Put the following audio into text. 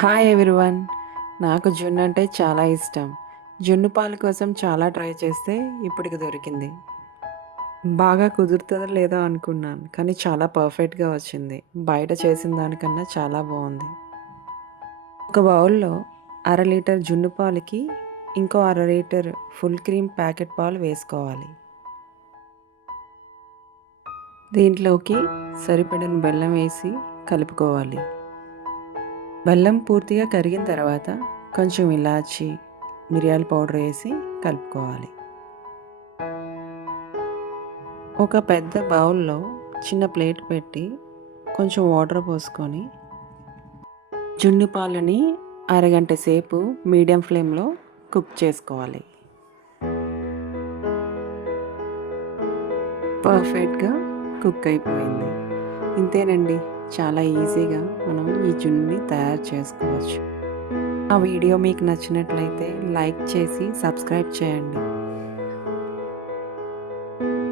Hi everyone. నాకు జున్ను అంటే చాలా ఇష్టం. జున్ను పాలు కోసం చాలా ట్రై చేస్తే ఇప్పటికి దొరికింది. బాగా కుదురుతుందో లేదో అనుకున్నాను. కానీ చాలా పర్ఫెక్ట్‌గా వచ్చింది. బయట చేసిన దానికన్నా చాలా బావుంది. ఒక బౌల్‌లో అర లీటర్ జున్ను పాలకి ఇంకో అర లీటర్ ఫుల్ క్రీమ్ ప్యాకెట్ పాలు వేసుకోవాలి. దీంట్లోకి సరిపడిన బెల్లం వేసి కలుపుకోవాలి. బెల్లం పూర్తిగా కరిగిన తర్వాత కొంచెం ఇలాచి, మిరియాల పౌడర్ వేసి కలుపుకోవాలి. ఒక పెద్ద బౌల్లో చిన్న ప్లేట్ పెట్టి కొంచెం వాటర్ పోసుకొని జున్ను పాలని అరగంట సేపు మీడియం ఫ్లేమ్లో కుక్ చేసుకోవాలి. పర్ఫెక్ట్గా కుక్ అయిపోయింది. ఇంతేనండి, చాలా ఈజీగా మనం ఈ జున్నుని తయారు చేసుకోవచ్చు. ఆ వీడియో మీకు నచ్చినట్లయితే లైక్ చేసి సబ్స్క్రైబ్ చేయండి.